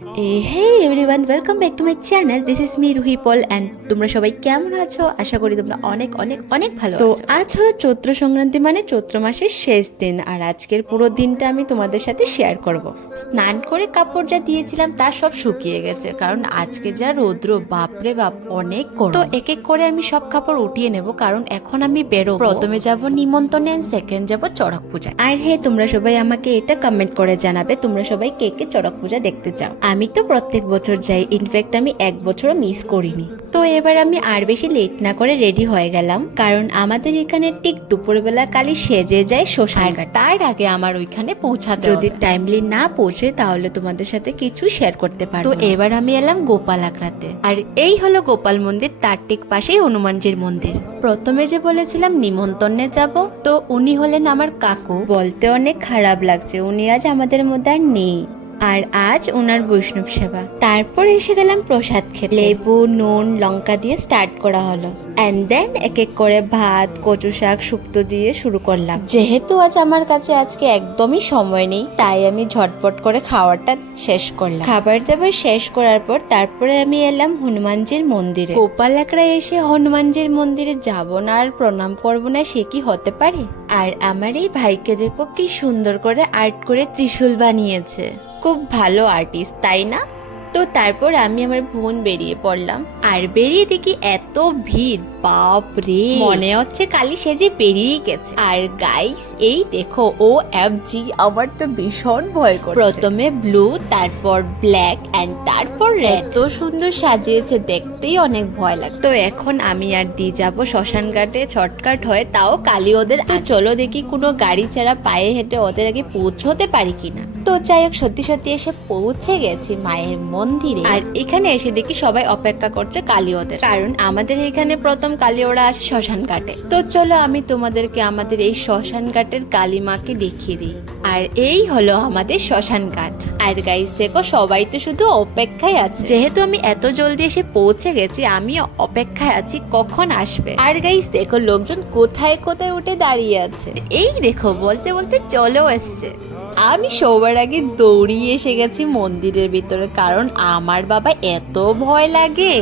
Hey everyone, welcome back to my channel. This is me Ruhi Pal and তোমরা সবাই কেমন আছো? আশা করি তোমরা অনেক অনেক অনেক ভালো আছো। তো আজ হলো চৈত্র সংক্রান্তি, মানে চৈত্র মাসের শেষ দিন, আর আজকের পুরো দিনটা আমি তোমাদের সাথে শেয়ার করব। স্নান করে কাপড় যা দিয়েছিলাম তা সব শুকিয়ে গেছে, কারণ আজকে যা রৌদ্র, বাপরে বাপ, অনেক গরম। তো এক এক করে আমি সব কাপড় উঠিয়ে নেব, কারণ এখন আমি বেরোবো। প্রথমে যাব নিমন্ত্রণে, সেকেন্ড যাব চড়ক পূজা। আর হ্যাঁ, তোমরা সবাই আমাকে এটা কমেন্ট করে জানাবে তোমরা সবাই কে কে চড়ক পূজা দেখতে চাও। আমি তো প্রত্যেক বছর যাই, ইনফ্যাক্ট আমি এক বছরও মিস করিনি। তো এবার আমি আর বেশি লেট না করে রেডি হয়ে গেলাম, কারণ আমাদের এখানে ঠিক দুপুরবেলা কালি সেজে যায় শ্মশান ঘাট। তার আগে আমার ওইখানে পৌঁছাতে, যদি টাইমলি না পৌঁছে তাহলে তোমাদের সাথে কিছু শেয়ার করতে পারবো। তো এবার আমি এলাম গোপাল আখড়াতে, আর এই হলো গোপাল মন্দির, তার ঠিক পাশেই হনুমানজির মন্দির। প্রথমে যে বলেছিলাম নিমন্ত্রণে যাব, তো উনি হলেন আমার কাকু। বলতে অনেক খারাপ লাগছে, উনি আজ আমাদের মধ্যে আর নেই, আর আজ ওনার বৈষ্ণব সেবা। তারপর এসে গেলাম প্রসাদ খেতে। লেবু, নুন, লঙ্কা দিয়ে স্টার্ট করা হলো, এন্ড দেন এক এক করে ভাত, কচু শাক, শুক্তো দিয়ে শুরু করলাম। যেহেতু আজ আমার কাছে আজকে একদমই সময় নেই, তাই আমি ঝটপট করে খাওয়াটা শেষ করলাম। খাবার দাবার শেষ করার পর তারপরে আমি এলাম হনুমানজির মন্দিরে। গোপাল আখড়া এসে হনুমানজির মন্দিরে যাব না আর প্রণাম করবো না, সে কি হতে পারে? আর আমার এই ভাইকে দেখো কি সুন্দর করে আর্ট করে ত্রিশূল বানিয়েছে। খুব ভালো আর্টিস্ট, তাই না? তো তারপর আমি আমার বোন বেরিয়ে পড়লাম, আর বেরিয়ে দেখি এত ভিড়, বাপ রে, মনে হচ্ছে কালি সেজে বেরিয়ে গেছে। আর গাইস এই দেখো, ও এফজি, আমার তো ভীষণ ভয় করছে। প্রথমে ব্লু, তারপর ব্ল্যাক, এন্ড তারপর রেড। এত সুন্দর সাজিয়েছে, দেখতেই অনেক ভয় লাগে। তো এখন আমি আর দি যাব শ্মশান ঘাটে শর্টকাট হয়ে, তাও কালি ওদের। চলো দেখি কোনো গাড়ি ছাড়া পায়ে হেঁটে ওদের আগে পৌঁছতে পারি কিনা। তো যাই হোক, সত্যি সত্যি এসে পৌঁছে গেছি মায়ের মন্দিরে। আর এখানে এসে দেখি সবাই অপেক্ষা করছে কালী ওদের, কারণ আমাদের এখানে প্রথম কালী ওরা আসে শ্মশান ঘাটে। তো চলো আমি তোমাদেরকে আমাদের এই শ্মশান ঘাটের কালী মাকে দেখিয়ে দিই। আর এই হলো আমাদের শ্মশান ঘাট। আর গাইস দেখো, সবাই তো শুধু অপেক্ষায় আছে। যেহেতু আমি এত জলদি এসে পৌঁছে গেছি, আমি অপেক্ষায় আছি কখন আসবে। আর গাইস দেখো, লোকজন কোথায় কোথায় উঠে দাঁড়িয়ে আছে। এই দেখো, বলতে বলতে চলেও এসছে। আমি সবার আগে দৌড়িয়ে এসে গেছি মন্দিরের ভিতরে, কারণ আমার বাবা এত ভয় লাগে।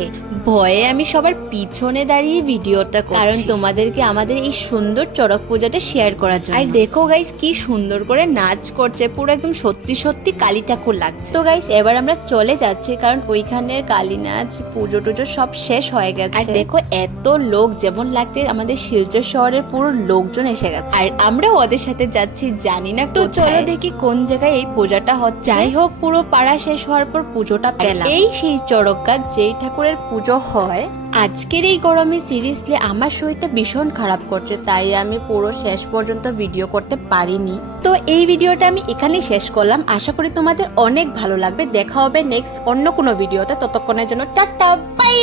ভয়ে আমি সবার পিছনে দাঁড়িয়ে ভিডিওটা করছি, কারণ তোমাদেরকে আমাদের এই সুন্দর চড়ক পূজাটা শেয়ার করার জন্য। আর দেখো গাইস, কি সুন্দর করে নাচ করছে, পুরো একদম সত্যি সত্যি কালী ঠাকুর লাগছে। তো গাইস এবার আমরা চলে যাচ্ছি, কারণ ওইখানের কালী নাচ, পুজো টুজো সব শেষ হয়ে গেছে। আর দেখো এত লোক, যেমন লাগছে আমাদের শিলচর শহরের পুরো লোকজন এসে গেছে, আর আমরা ওদের সাথে যাচ্ছি জানি না। তো চলো দেখি কোন জায়গায় এই পূজাটা হচ্ছে। যাই হোক, পুরো পাড়া শেষ হওয়ার পর পুজোটা পেলাম। এই সেই চড়ক গাছ যেই ঠাকুরের পুজো হয়। আজকের এই গরমে সিরিয়াসলি আমার শরীরটা ভীষণ খারাপ করছে, তাই আমি পুরো শেষ পর্যন্ত ভিডিও করতে পারিনি। তো এই ভিডিওটা আমি এখানেই শেষ করলাম। আশা করি তোমাদের অনেক ভালো লাগবে। দেখা হবে নেক্সট অন্য কোনো ভিডিওতে। ততক্ষণের জন্য টাটা, বাই।